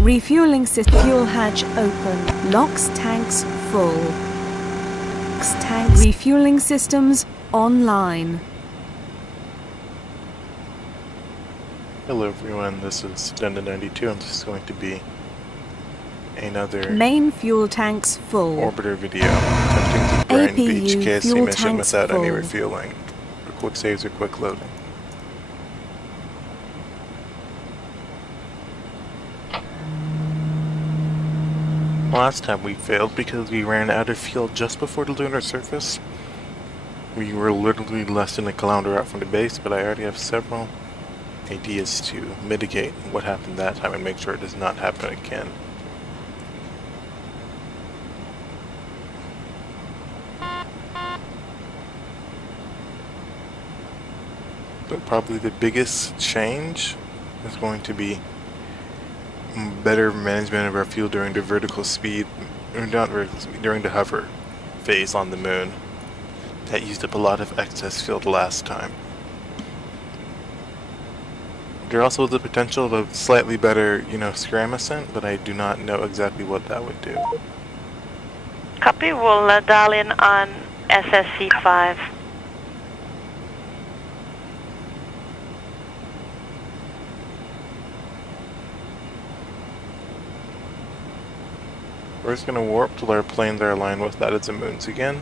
Refueling system. Fuel hatch open. Locks tanks full. Tanks. Refueling systems online. Hello everyone, this is Denda92 and this is going to be another main fuel tanks full orbiter video attempting the Brighton Beach KSC mission without any refueling, or quick saves or quick loading. Last time we failed because we ran out of fuel just before the lunar surface. We were literally less than a kilometer out from the base, but I already have several ideas to mitigate what happened that time and make sure it does not happen again. But probably the biggest change is going to be better management of our fuel during the vertical speed, or not vertical speed, during the hover phase on the moon. That used up a lot of excess fuel the last time. There also is the potential of a slightly better, scram ascent, but I do not know exactly what that would do. Copy, we'll dial in on SSC 5. We're just going to warp till our planes are aligned with that as the moons again.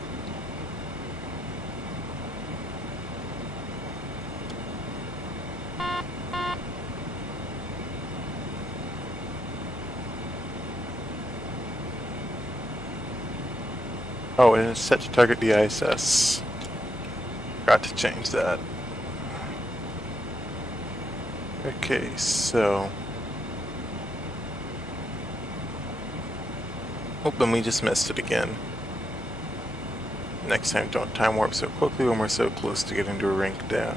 Oh, and it's set to target the ISS. Forgot to change that. Okay, so... Oh, and we just missed it again. Next time, don't time warp so quickly when we're so close to getting to a rank down.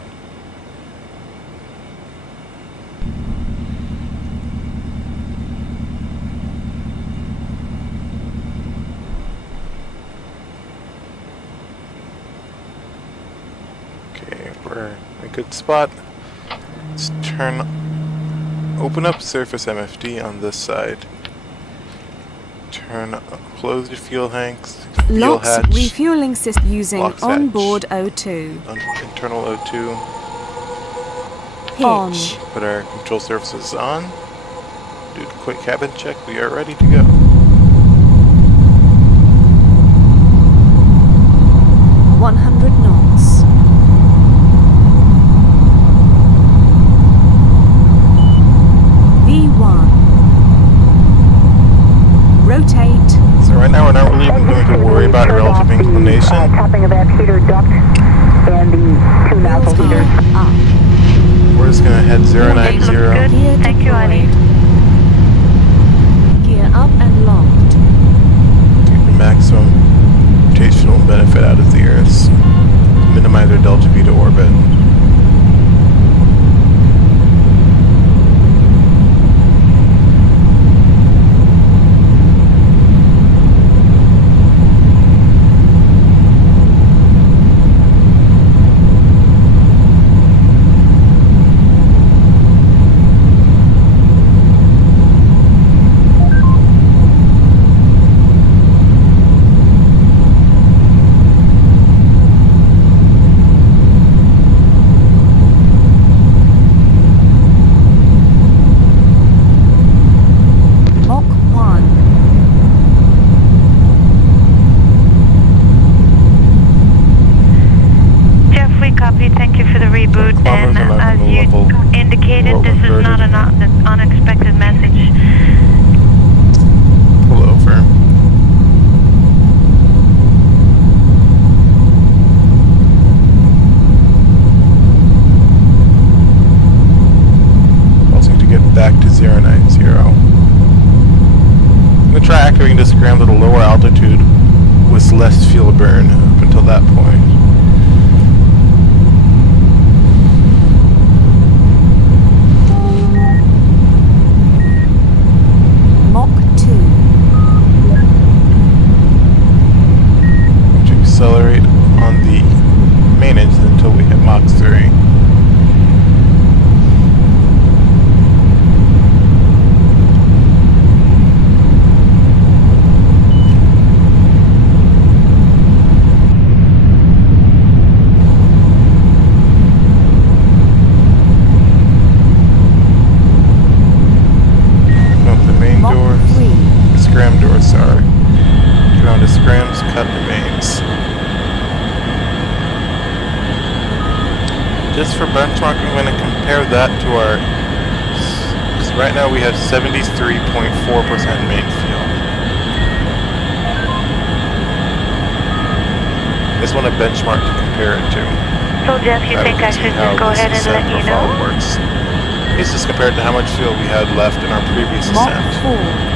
Okay, we're in a good spot. Let's open up surface MFD on this side. Close the fuel tanks, fuel hatch, refueling system using onboard O2. Internal O2. Pitch. Put our control surfaces on. Do the quick cabin check. We are ready to go. Right now we're not really even going to worry about relative inclination. Tapping of that heater duct and the two nozzle heaters. We're just going to head 090. Good. Thank you, Annie. Gear up and locked. Get the maximum rotational benefit out of the Earth. Minimize our delta V to orbit. At a lower altitude with less fuel burn up until that point. Mach 2. To accelerate on the main engine until we hit Mach 3. Just for benchmark, I'm going to compare that to our... Because right now we have 73.4% main fuel. Just want to benchmark to compare it to. So Jeff, you think I should just go ahead and let you know? Works. It's just compared to how much fuel we had left in our previous Mach ascent. 4.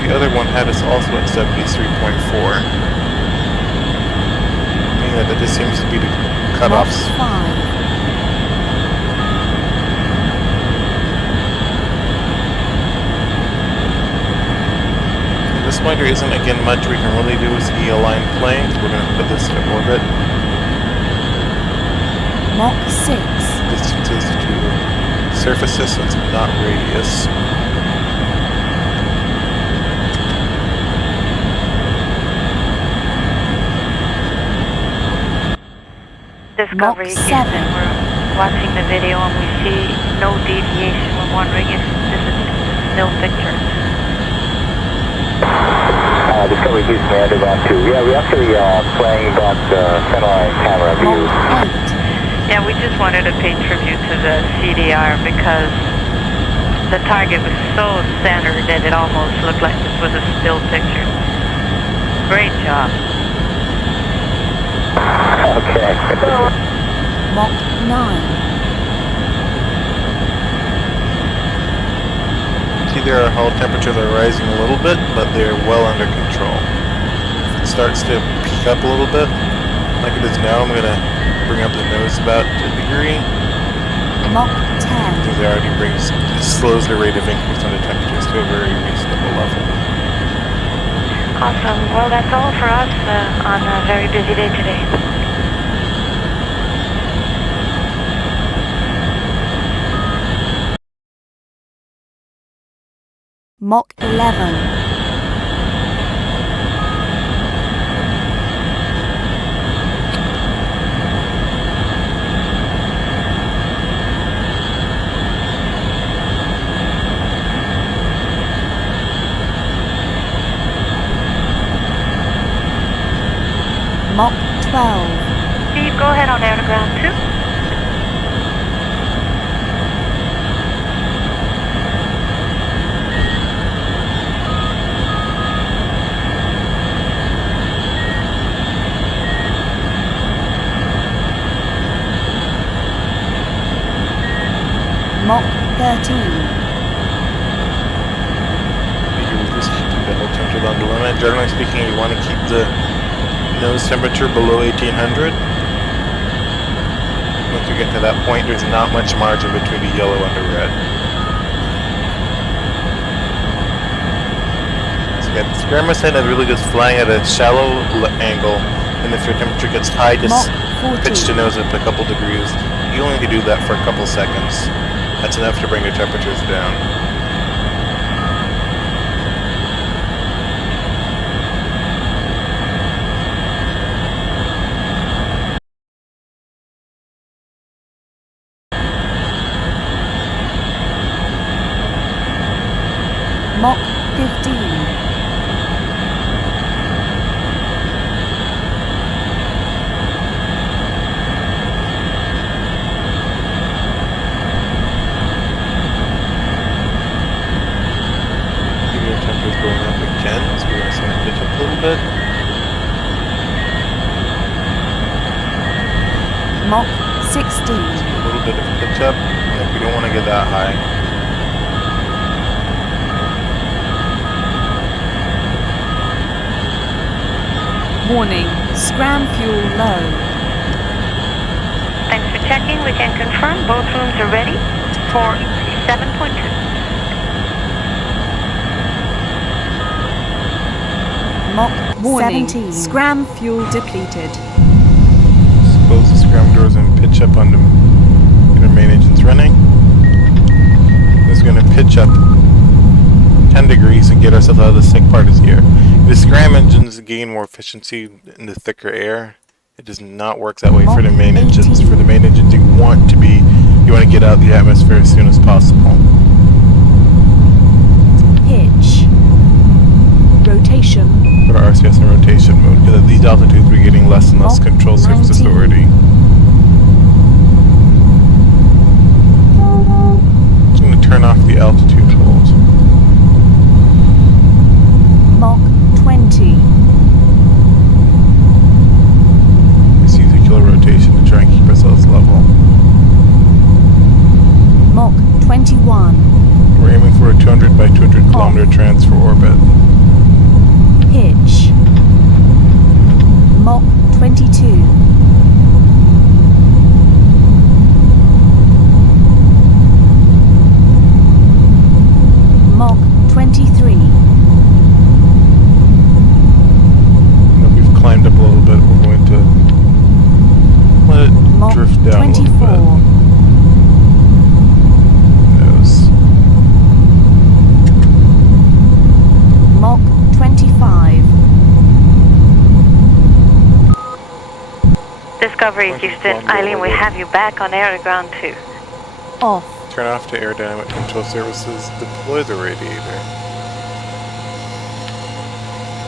The other one had us also at 73.4. Meaning that just seems to be the cutoffs. Mach 5. At this point, there isn't again much we can really do with the aligned planes. We're going to put this in orbit. Mach 6. Distances to surface distance, not radius. Discovery Mach 7. Houston, we're watching the video and we see no deviation. We're wondering if this is still picture. Discovery Houston, underground 2. Yeah, we actually playing back the centerline camera view. Mach 8. Yeah, we just wanted to pay tribute to the CDR because the target was so centered that it almost looked like this was a still picture. Great job. Okay. Mach 9. See there, our hull temperatures are rising a little bit, but they're well under control. If it starts to peak up a little bit, like it is now, I'm going to bring up the nose about a degree. Mach 10. Because it already it slows the rate of increase on the temperatures to a very reasonable level. Awesome. Well, that's all for us on a very busy day today. Mach 11. Mach 12. Steve, go ahead on air to ground 2. Mach 13. You will just keep the hull temperature on the limit. Generally speaking, you want to keep the nose temperature below 1800. Once we get to that point, there's not much margin between the yellow and the red. So yeah, the Grandma said is really just flying at a shallow angle, and if your temperature gets high, just pitch the nose up a couple degrees. You only need to do that for a couple seconds. That's enough to bring the temperatures down. Mach 15. Going up again, so we're going to pitch up a little bit. Mach 16. A little bit of pitch up, like we don't want to get that high. Warning, scram fuel low. Thanks for checking. We can confirm both rooms are ready for 7.2. Mach 17. Scram fuel depleted. Just close the scram doors and pitch up on the main engines running. This is going to pitch up 10 degrees and get ourselves out of the thick part of the air. The scram engines gain more efficiency in the thicker air. It does not work that way for the main engines. For the main engines, you want to get out of the atmosphere as soon as possible. rotation. Go to RCS and rotation mode, because at these altitudes we're getting less and less Mach control surface 19. authority. I'm going to turn off the altitude hold. Mach 20. Just use a kilo rotation to try and keep ourselves level. Mach 21. We're aiming for a 200 by 200 kilometer transfer orbit. Pitch. Mach 22. Mach 23. Now we've climbed up a little bit, we're going to let it Mach drift down 24. a little bit. Mach 25. Discovery Houston, Eileen, we have you back on air to ground 2. Off. Turn off to aerodynamic control services, deploy the radiator.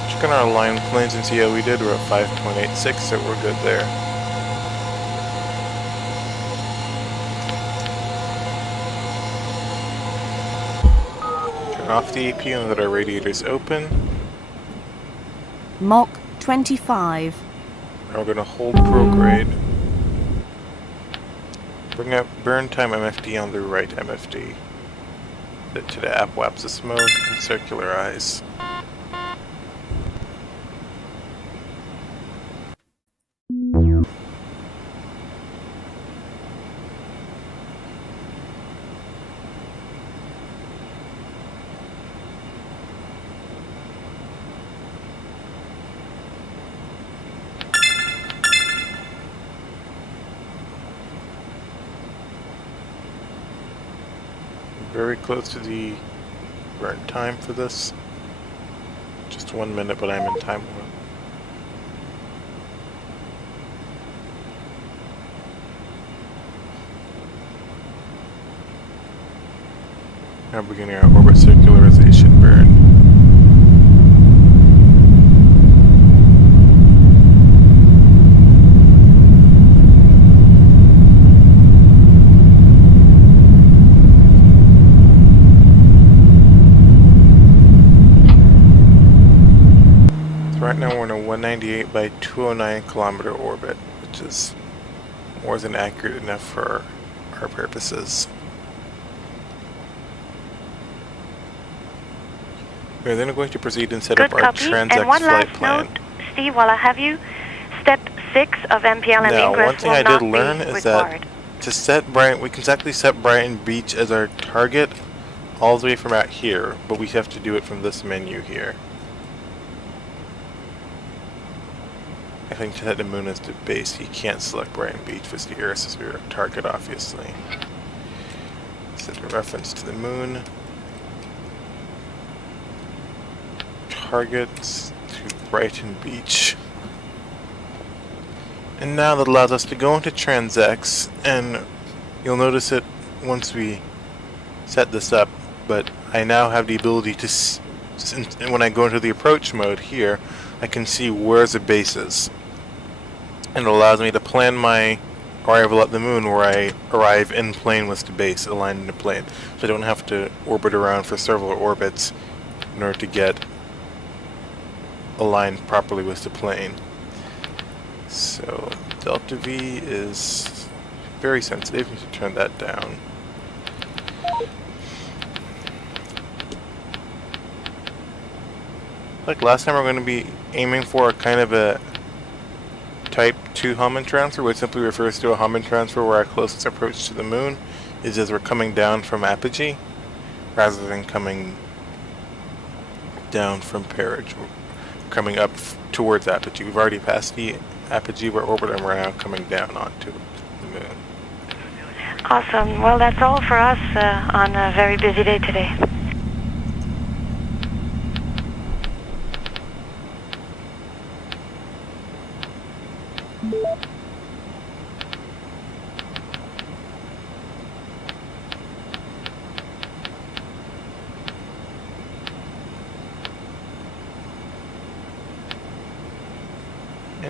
Check on our line planes and see how we did. We're at 5.86, so we're good there. Turn off the AP and let our radiators open. Mach 25. Now we're going to hold prograde. Bring up burn time MFD on the right MFD. Set to the apoapsis mode and circularize. Very close to the burn time for this. Just 1 minute, but I'm in time limit. Now beginning our orbit circularization burn. Right now we're in a 198 by 209 kilometer orbit, which is more than accurate enough for our purposes. We're then going to proceed and set up our Transex and one flight last plan. note, Steve, while I have you, step 6 of MPLM Now, ingress one thing will I not did learn be is required. that to set Brighton, we can exactly set Brighton Beach as our target all the way from out here, but we have to do it from this menu here. I think to set the moon as the base, you can't select Brighton Beach because the Earth is your target, obviously. Set a reference to the moon. Targets to Brighton Beach. And now that allows us to go into Transex, and you'll notice it once we set this up, but I now have the ability to, when I go into the approach mode here, I can see where the base is. And it allows me to plan my arrival at the moon where I arrive in plane with the base aligned in the plane. So I don't have to orbit around for several orbits in order to get aligned properly with the plane. So delta V is very sensitive. You should turn that down. Like last time, we're going to be aiming for a kind of a Type 2 Hohmann transfer, which simply refers to a Hohmann transfer where our closest approach to the moon is as we're coming down from apogee, rather than coming down from perigee, coming up towards apogee. We've already passed the apogee we're orbiting, and we're now coming down onto the moon. Awesome. Well, that's all for us on a very busy day today.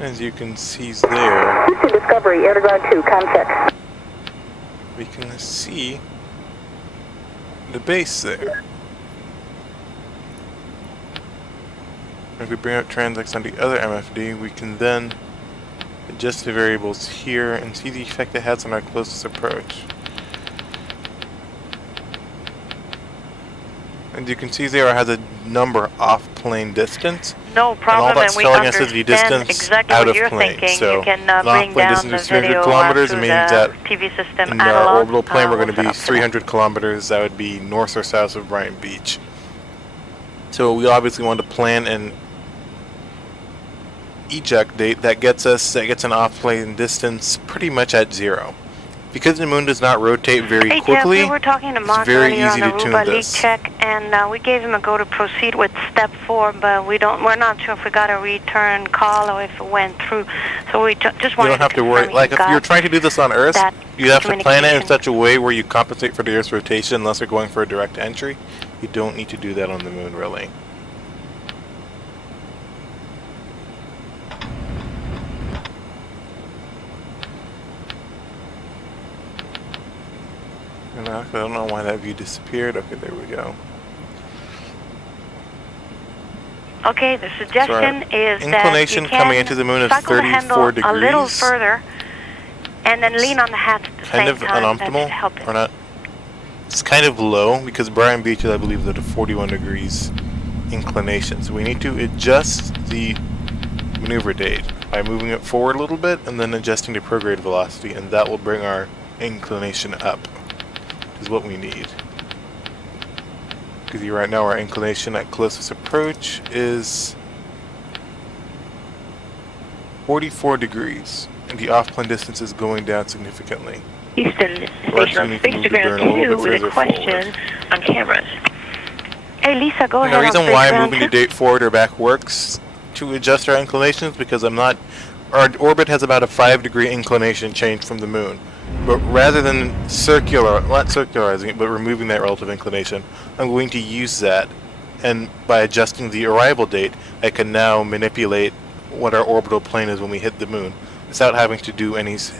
As you can see there, Houston Discovery, Air to Ground 2, com check. we can see the base there. If we bring up transects on the other MFD, we can then adjust the variables here and see the effect it has on our closest approach. And you can see there it has a number off plane distance. No problem, and all that's we telling us is the understand distance exactly out what of you're plane. thinking. So you can an bring off plane down distance the is 300 video kilometers. It through means the that TV system in analog. our orbital plane we're We'll going to set be up for that. 300 kilometers. That would be north or south of Brighton Beach. So we obviously want to plan an eject date that gets an off plane distance pretty much at 0. Because the moon does not rotate very Hey quickly, Jeff, we were talking to it's Mark very earlier easy on to the tune Aruba leak this. check, and we gave him a go to proceed with step 4, but we're not sure if we got a return call or if it went through. So we just You wanted don't have to worry. Like if you're trying to do this on Earth, that you have to plan it in communication. such a way where you compensate for the Earth's rotation unless you're going for a direct entry. You don't need to do that on the moon, really. And I don't know why that view disappeared. Okay, there we go. Okay, the suggestion is inclination that you can coming into the moon is cycle the 34 handle a little degrees. further, and then lean on the hatch at the Kind same of time. That should unoptimal, help it. or not? It's kind of low because Brighton Beach is, I believe, at a 41 degrees inclination. So we need to adjust the maneuver date by moving it forward a little bit and then adjusting the prograde velocity, and that will bring our inclination up. Is what we need. Because right now our inclination at closest approach is 44 degrees, and the off-plane distance is going down significantly. Houston, this is Or station actually, on Space we to can move the Ground burn a little 2 bit with a further question on cameras. Hey Lisa, go And ahead. the reason on Space why Ground moving the 2. date forward or back works to adjust our inclinations because our orbit has about a 5-degree inclination change from the moon. But rather than not circularizing it, but removing that relative inclination, I'm going to use that, and by adjusting the arrival date, I can now manipulate what our orbital plane is when we hit the moon, without having to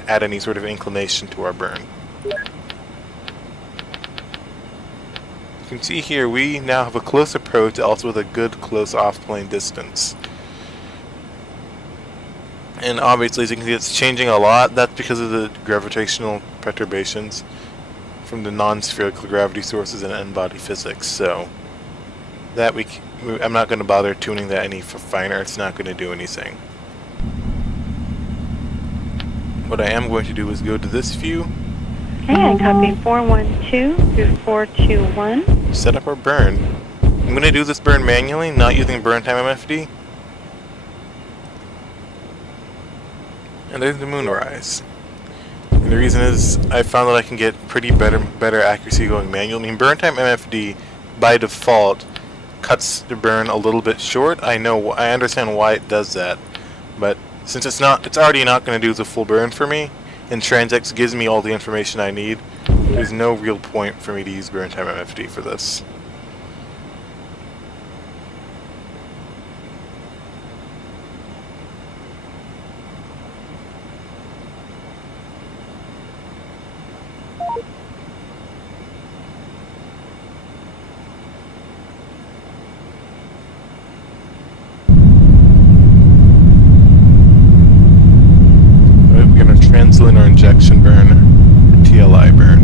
add any sort of inclination to our burn. You can see here we now have a close approach, also with a good close off-plane distance. And obviously, as you can see, it's changing a lot. That's because of the gravitational perturbations from the non-spherical gravity sources and n-body physics. So that I'm not going to bother tuning that any finer. It's not going to do anything. What I am going to do is go to this view. Okay, I copy 412 through 421. Set up our burn. I'm going to do this burn manually, not using burn time MFD. And there's the moonrise. And the reason is I found that I can get pretty better accuracy going manually. I mean, burn time MFD by default cuts the burn a little bit short. I understand why it does that, but since it's already not going to do the full burn for me, and Transx gives me all the information I need, there's no real point for me to use burn time MFD for this. We're going to translate our injection burn, TLI burn.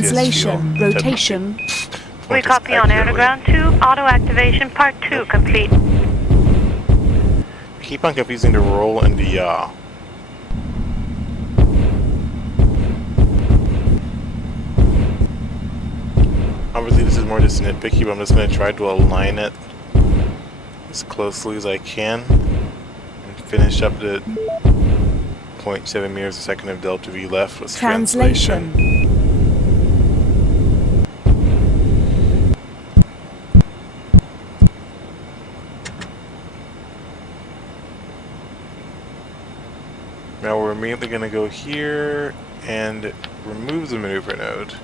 Translation. fuel. Rotation. We copy on air to ground 2, auto activation part 2 complete. I keep on confusing the roll and the yaw. Obviously this is more just nitpicky, but I'm just going to try to align it as closely as I can and finish up the 0.7 meters a second of delta V left with translation. Now we're immediately going to go here and remove the maneuver node.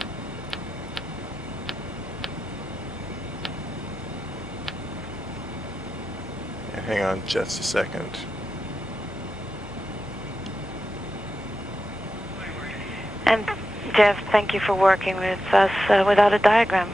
And hang on just a second. And Jeff, thank you for working with us without a diagram.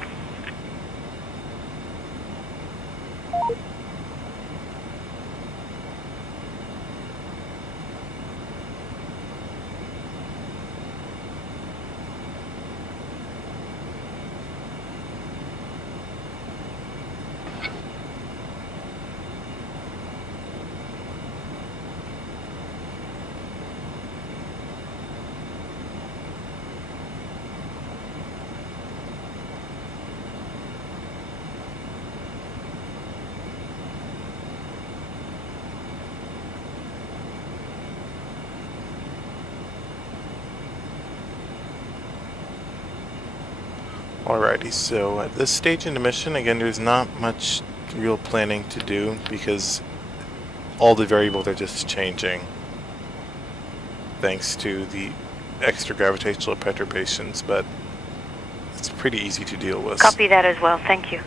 Alrighty, so at this stage in the mission, again, there's not much real planning to do because all the variables are just changing thanks to the extra gravitational perturbations, but it's pretty easy to deal with. Copy that as well, thank you.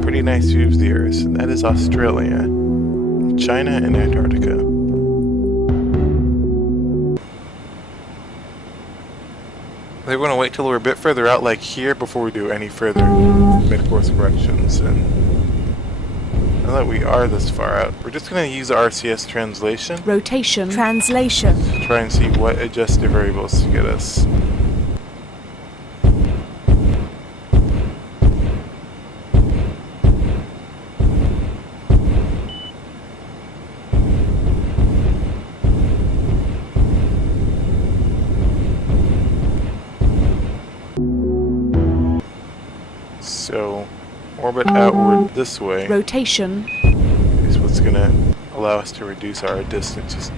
Pretty nice view of the Earth, and that is Australia, China, and Antarctica. We're going to wait till we're a bit further out, like here, before we do any further mid-course corrections. And now that we are this far out, we're just going to use the RCS translation. Rotation. Translation. To try and see what adjusted variables to get us. So, orbit outward this way. Rotation. Is what's going to allow us to reduce our distances.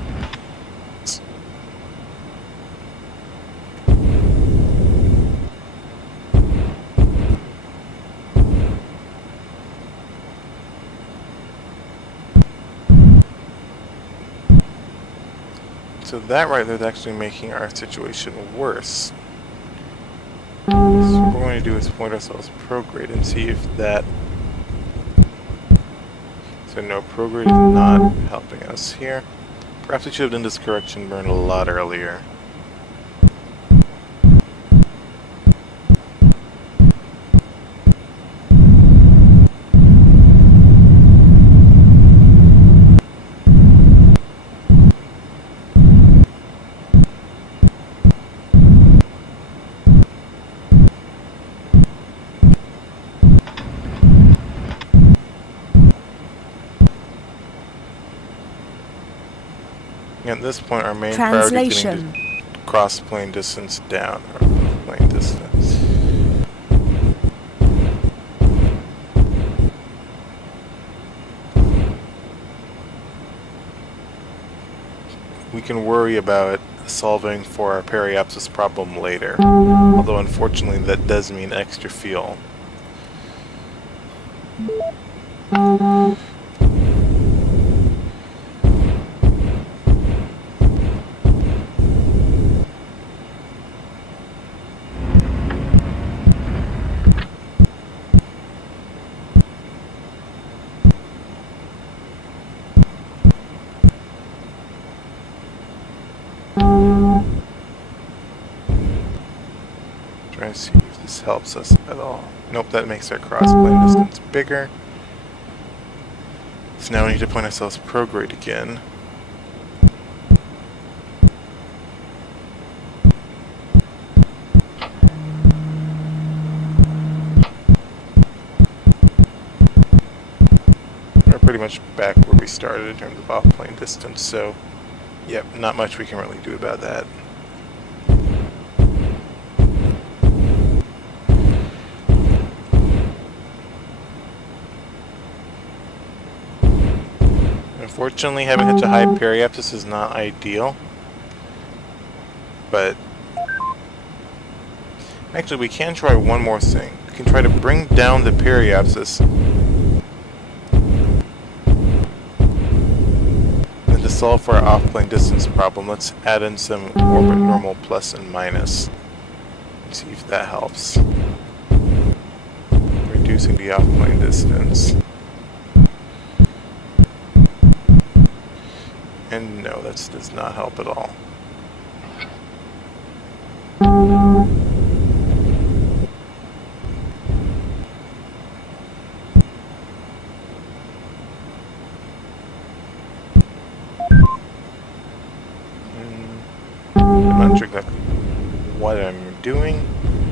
So that right there is actually making our situation worse. So what we're going to do is point ourselves prograde and see if that... So no, prograde is not helping us here. Perhaps we should have done this correction burn a lot earlier. At this point, our main priority is getting to cross plane distance down, or plane distance. We can worry about solving for our periapsis problem later, although unfortunately that does mean extra fuel. Try to see if this helps us at all. Nope, that makes our cross plane distance bigger. So now we need to point ourselves prograde again. We're pretty much back where we started in terms of off-plane distance, so yep, not much we can really do about that. Unfortunately, having such a high periapsis is not ideal, but actually we can try one more thing. We can try to bring down the periapsis and to solve for our off-plane distance problem. Let's add in some orbit normal plus and minus and see if that helps. Reducing the off-plane distance. And no, that does not help at all. I'm not sure exactly what I'm doing.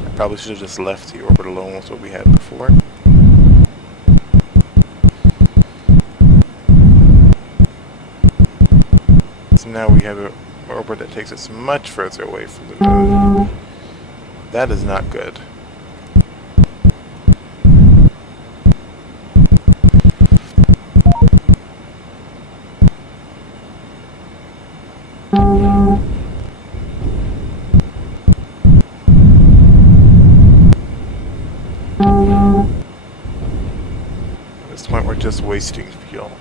I probably should have just left the orbit alone with what we had before. Now we have an orbit that takes us much further away from the moon. That is not good. At this point, we're just wasting fuel.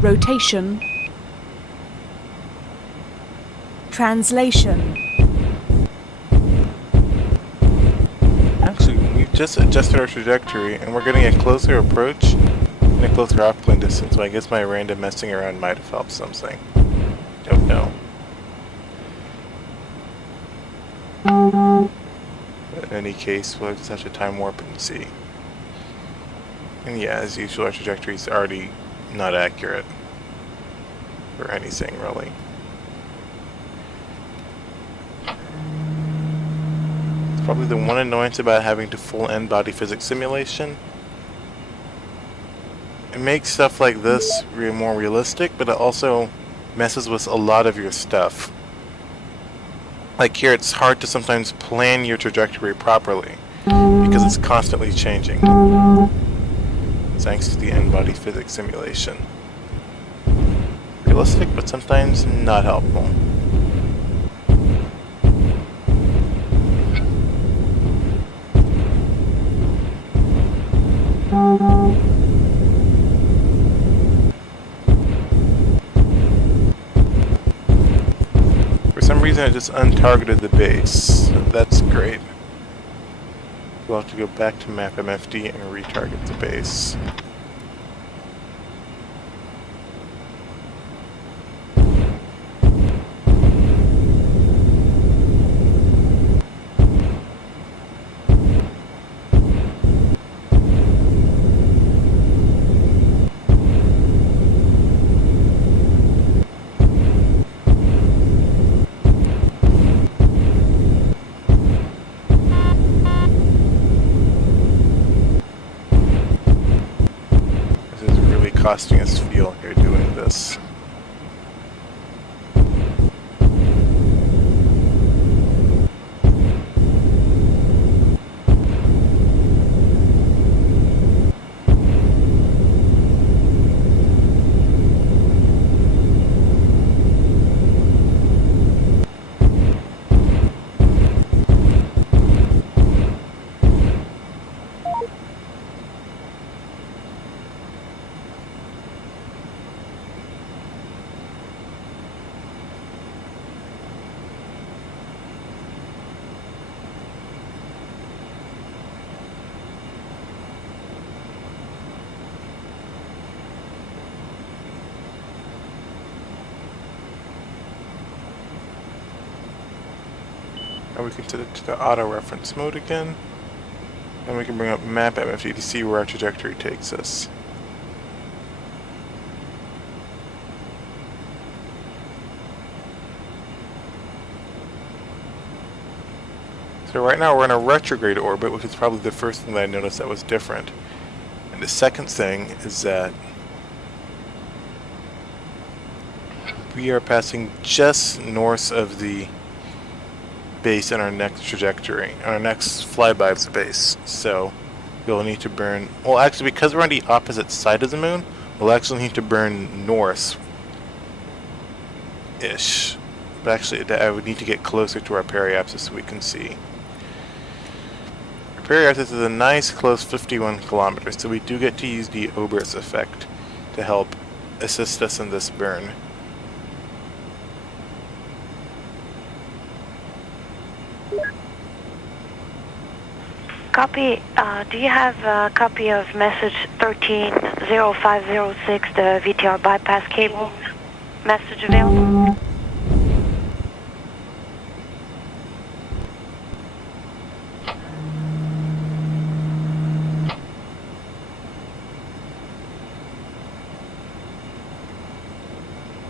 Rotation. Translation. Actually, we've just adjusted our trajectory and we're getting a closer approach and a closer off-plane distance, so I guess my random messing around might have helped something. Don't know. But in any case, we'll just have to time warp and see. And yeah, as usual, our trajectory is already not accurate for anything, really. It's probably the one annoyance about having to full end body physics simulation. It makes stuff like this more realistic, but it also messes with a lot of your stuff. Like here, it's hard to sometimes plan your trajectory properly because it's constantly changing, thanks to the end-body physics simulation. Realistic, but sometimes not helpful. For some reason, I just untargeted the base. So that's great. We'll have to go back to map MFD and retarget the base. Costing us fuel here doing this. Now we can set it to the auto reference mode again. And we can bring up map MFD to see where our trajectory takes us. So right now we're in a retrograde orbit, which is probably the first thing that I noticed that was different. And the second thing is that we are passing just north of the base in our next trajectory, our next flyby of the base. So we'll need to burn, well actually because we're on the opposite side of the moon, we'll actually need to burn north-ish. But actually I would need to get closer to our periapsis so we can see. Our periapsis is a nice close 51 kilometers, so we do get to use the Oberth effect to help assist us in this burn. Copy. Do you have a copy of message 130506, the VTR bypass cable message available?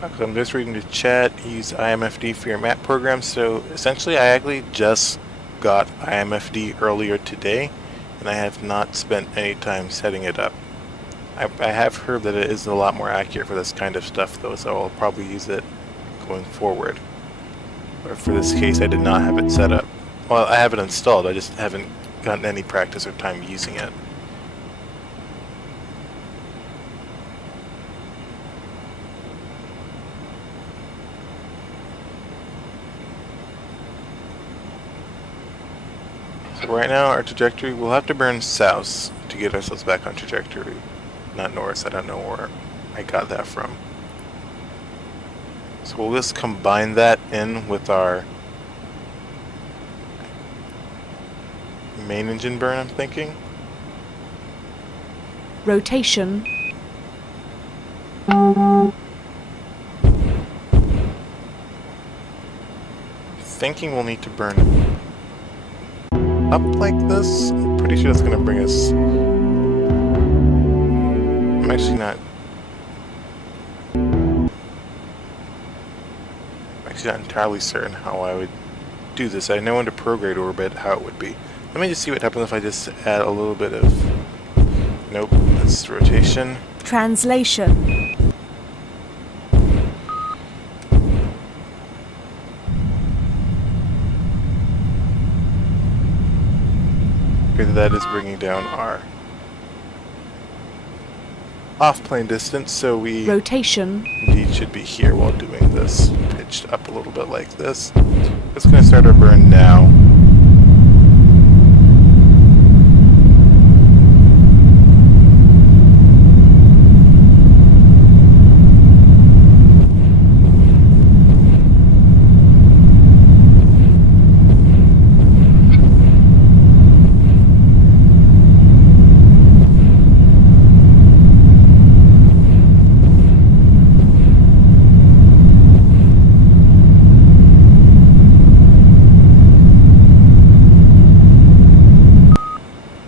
Okay, I'm just reading the chat. Use IMFD for your map program. So essentially I actually just got IMFD earlier today, and I have not spent any time setting it up. I have heard that it is a lot more accurate for this kind of stuff though, so I'll probably use it going forward. But for this case I did not have it set up. Well, I have it installed, I just haven't gotten any practice or time using it. Right now, our trajectory, we'll have to burn south to get ourselves back on trajectory, not north. I don't know where I got that from. So we'll just combine that in with our main engine burn, I'm thinking. Rotation. Thinking we'll need to burn up like this. I'm pretty sure that's going to bring us... I'm actually not entirely certain how I would do this. I know under prograde orbit how it would be. Let me just see what happens if I just add a little bit of... Nope, that's rotation. Translation. That is bringing down our off-plane distance, so we Rotation. indeed should be here while doing this, pitched up a little bit like this. It's going to start our burn now.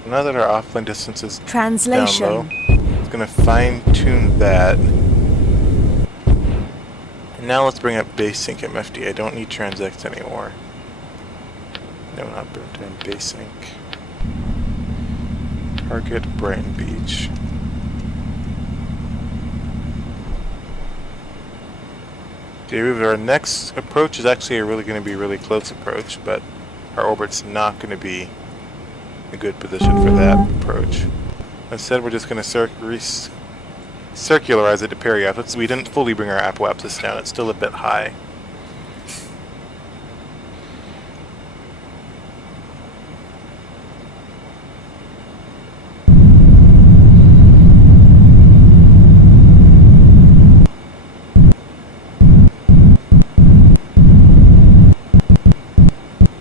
Now that our offline distance is Translation. down low, it's going to fine-tune that. And now let's bring up base sync MFD. I don't need transx anymore. No, not burnt in base sync. Target Brighton Beach. Okay, our next approach is actually going to be a really close approach, but our orbit's not going to be a good position for that approach. Instead, we're just going to circularize it to periapsis. We didn't fully bring our apoapsis down. It's still a bit high.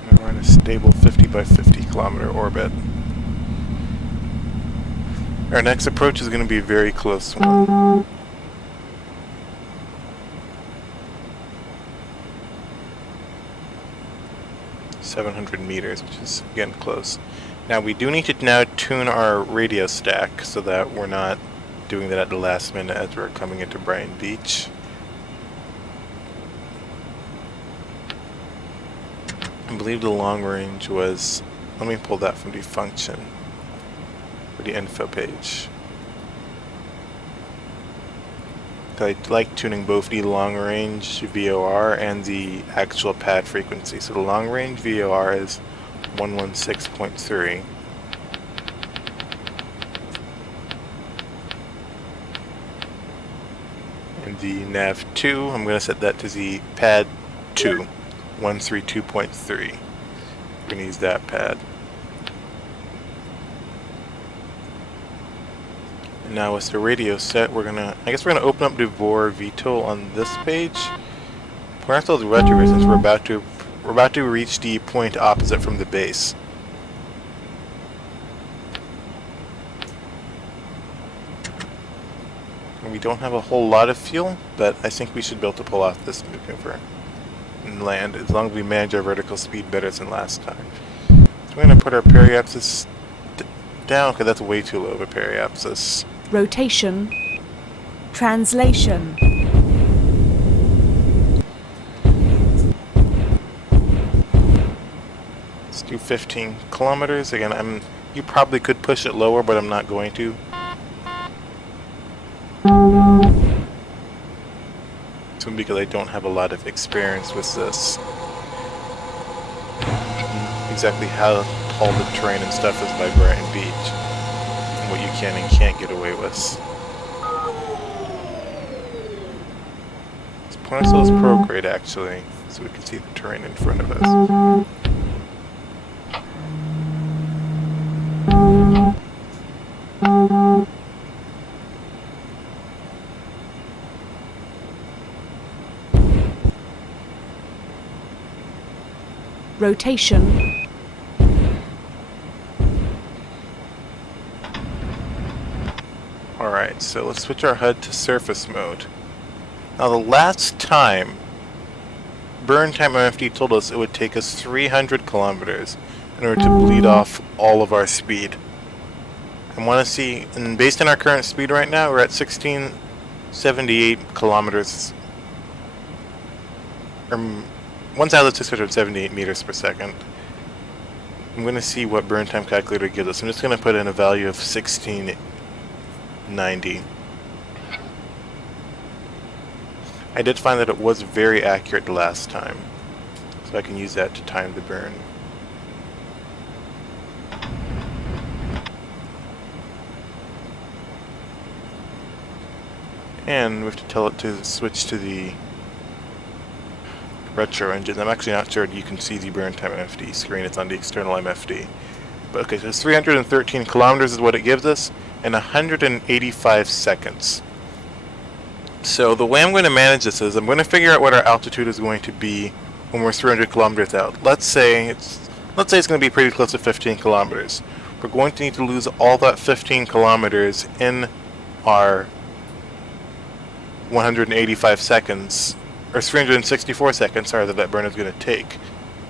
And we're in a stable 50 by 50 kilometer orbit. Our next approach is going to be a very close one. .700 meters, which is again close. Now we do need to now tune our radio stack so that we're not doing that at the last minute as we're coming into Brighton Beach. I believe the long range was, let me pull that from the function for the info page. I like tuning both the long range VOR and the actual pad frequency. So the long range VOR is 116.3. And the nav 2, I'm going to set that to the pad 2, 132.3. We're going to use that pad. And now with the radio set, I guess we're gonna open up the VOR VTOL on this page. We're gonna have to do retro since we're about to reach the point opposite from the base. And we don't have a whole lot of fuel, but I think we should be able to pull off this maneuver and land as long as we manage our vertical speed better than last time. So we're gonna put our periapsis down because that's way too low of a periapsis. Rotation. Translation. Let's do 15 kilometers. Again, you probably could push it lower, but I'm not going to. So because I don't have a lot of experience with this. Exactly how tall the terrain and stuff is by Brighton Beach. And what you can and can't get away with. This point is prograde actually, so we can see the terrain in front of us. Rotation. Alright, so let's switch our HUD to surface mode. Now the last time burn time MFD told us it would take us 300 kilometers in order to bleed off all of our speed. I want to see, and based on our current speed right now, we're at 1678 kilometers, or 1,678 meters per second. I'm going to see what burn time calculator gives us. I'm just going to put in a value of 1690. I did find that it was very accurate the last time, so I can use that to time the burn. And we have to tell it to switch to the retro engine. I'm actually not sure you can see the burn time MFD screen. It's on the external MFD. But okay, so it's 313 kilometers is what it gives us, and 185 seconds. So the way I'm going to manage this is I'm going to figure out what our altitude is going to be when we're 300 kilometers out. Let's say it's going to be pretty close to 15 kilometers. We're going to need to lose all that 15 kilometers in our 185 seconds, or 364 seconds, sorry, that burn is going to take.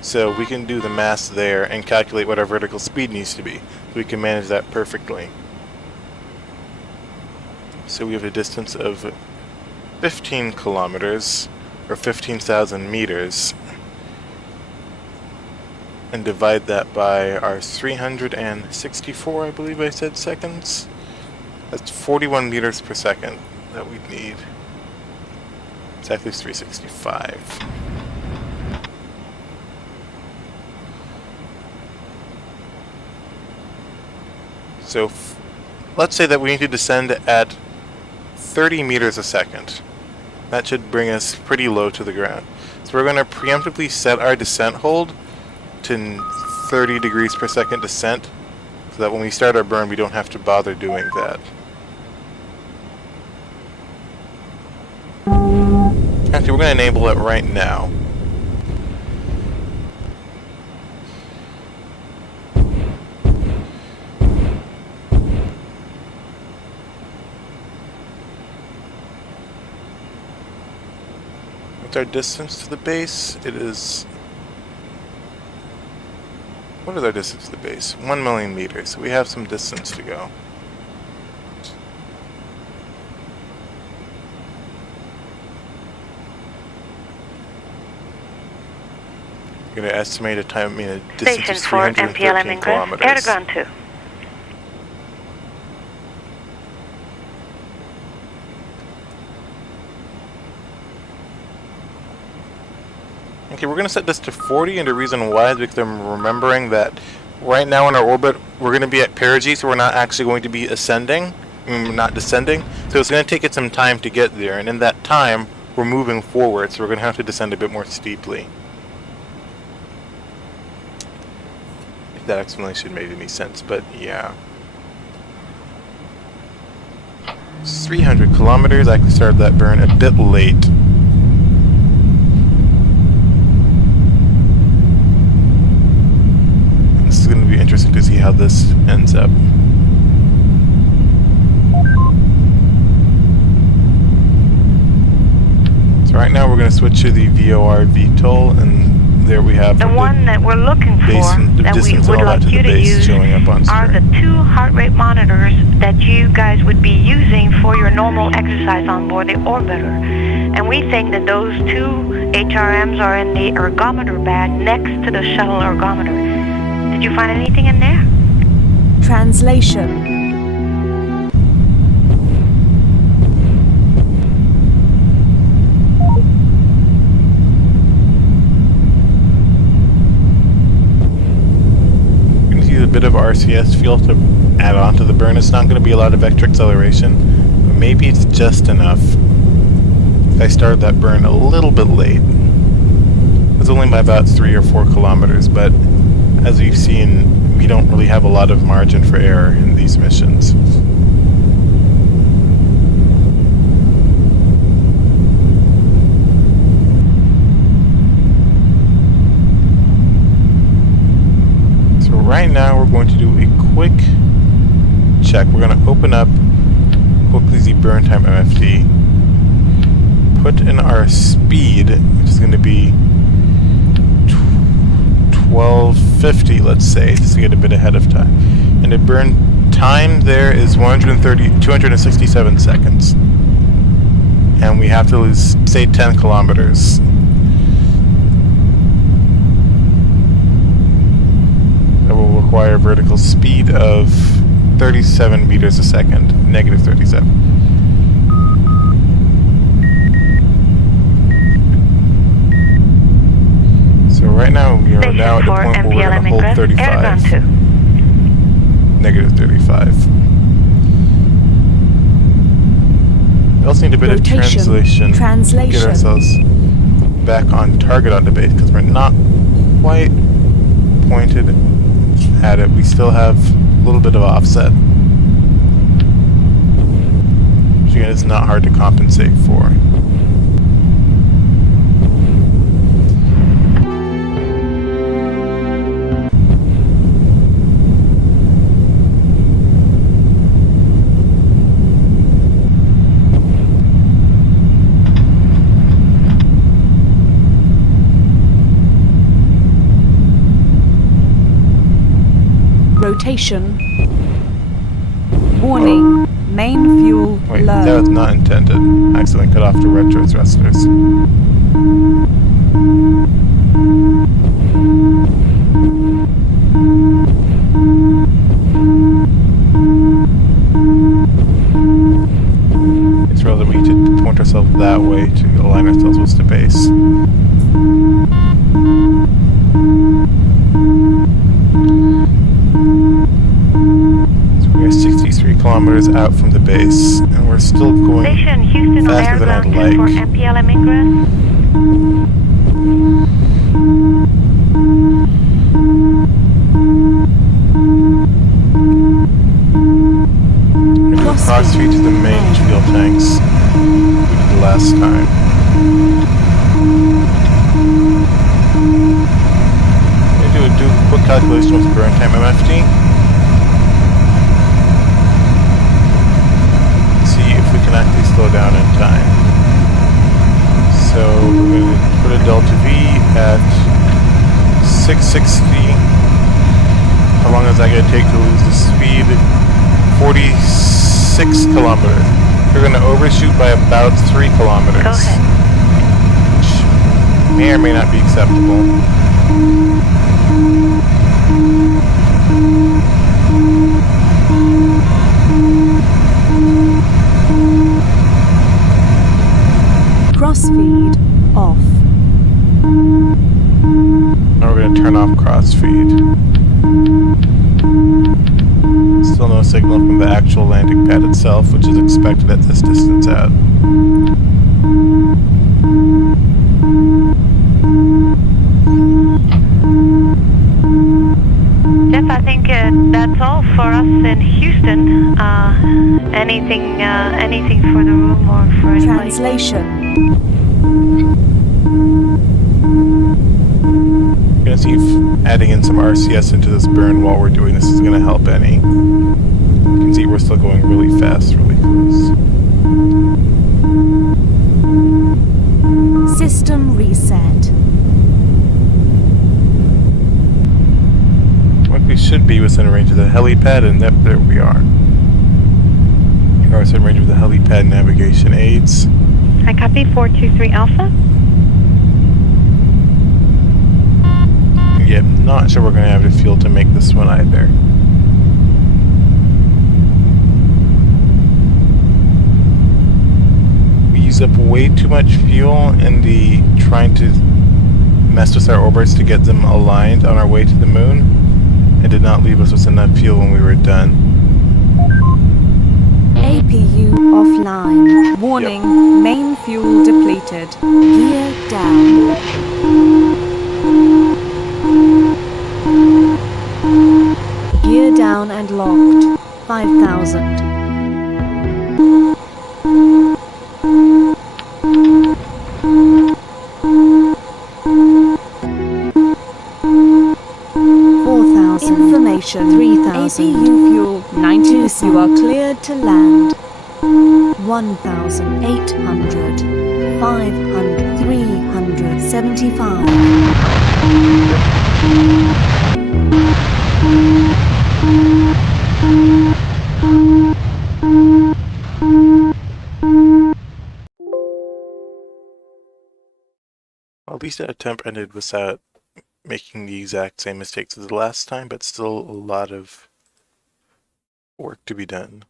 So we can do the math there and calculate what our vertical speed needs to be. We can manage that perfectly. So we have a distance of 15 kilometers, or 15,000 meters, and divide that by our 364, I believe I said, seconds. That's 41 meters per second that we need. It's actually 365. So let's say that we need to descend at 30 meters a second. That should bring us pretty low to the ground. So we're going to preemptively set our descent hold to 30 degrees per second descent, so that when we start our burn we don't have to bother doing that. Actually, we're going to enable it right now. What's our distance to the base? It is What is our distance to the base? 1 million meters. So we have some distance to go. I'm going to estimate a time, a distance Station of 4, MPLM 313 ingress. kilometers. Erdogan 2. Okay, we're going to set this to 40, and the reason why is because I'm remembering that right now in our orbit, we're going to be at perigee, so we're not actually going to be ascending. We're not descending. So it's going to take it some time to get there, and in that time, we're moving forward, so we're going to have to descend a bit more steeply. If that explanation made any sense, but yeah. 300 kilometers, I actually started that burn a bit late. It's going to be interesting to see how this ends up. So right now we're going to switch to the VOR VTOL, and there we have The one that we're looking for, that we would like you to use, are the 2 heart rate monitors that you guys would be using for your normal exercise on board the orbiter. And we think that those 2 HRMs are in the ergometer bag next to the shuttle ergometer. Did you find anything in there? Translation. A bit of RCS fuel to add on to the burn. It's not going to be a lot of vector acceleration, but maybe it's just enough. I started that burn a little bit late. It was only by about 3 or 4 kilometers, but as we've seen, we don't really have a lot of margin for error in these missions. Right now we're going to do a quick check. We're going to open up quickly the burn time MFD, put in our speed, which is going to be 1250, let's say, just to get a bit ahead of time. And the burn time there is 267 seconds. And we have to lose, say, 10 kilometers. Require vertical speed of 37 meters a second, negative 37. So right now we are now at the point where we're going to hold 35, negative 35. We also need a bit of translation to get ourselves back on target on the base, because we're not quite pointed at it. We still have a little bit of offset, which again is not hard to compensate for. Rotation. Warning. Main fuel Wait, low. that was not intended. I accidentally cut off the retro thrusters. It's rather we need to point ourselves that way to align ourselves with the base. We're 63 kilometers out from the base, and we're still going Station Houston faster than I'd like. for MPLM ingress. We're going to cross feed to the main fuel tanks we did the last time. I'm going to do a quick calculation with burn time MFD. Actually slow down in time. So we're going to put a delta V at 660 how long is that going to take to lose the speed? 46 kilometers. We're going to overshoot by about 3 kilometers. Go ahead. Which may or may not be acceptable. Crossfeed off. Now we're going to turn off crossfeed. Still no signal from the actual landing pad itself, which is expected at this distance out. Jeff, I think that's all for us in Houston. Anything for the room or for anybody? Translation. I'm going to see if adding in some RCS into this burn while we're doing this is going to help any. You can see we're still going really fast, really close. System reset. What we should be within range of the helipad, and there we are. We are within range of the helipad navigation aids. I copy 423 Alpha. Yeah, not sure we're going to have the fuel to make this one either. We use up way too much fuel in the trying to mess with our orbits to get them aligned on our way to the moon, and did not leave us with enough fuel when we were done. APU offline. Warning, main fuel depleted. Gear down. Gear down and locked. 5,000. Information 3,000. APU fuel 90%. You are cleared to land. 1,800. 500. 375. Well, at least that attempt ended without making the exact same mistakes as the last time, but still a lot of work to be done.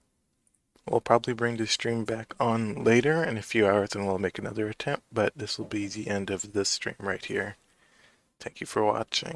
We'll probably bring the stream back on later in a few hours and we'll make another attempt, but this will be the end of this stream right here. Thank you for watching.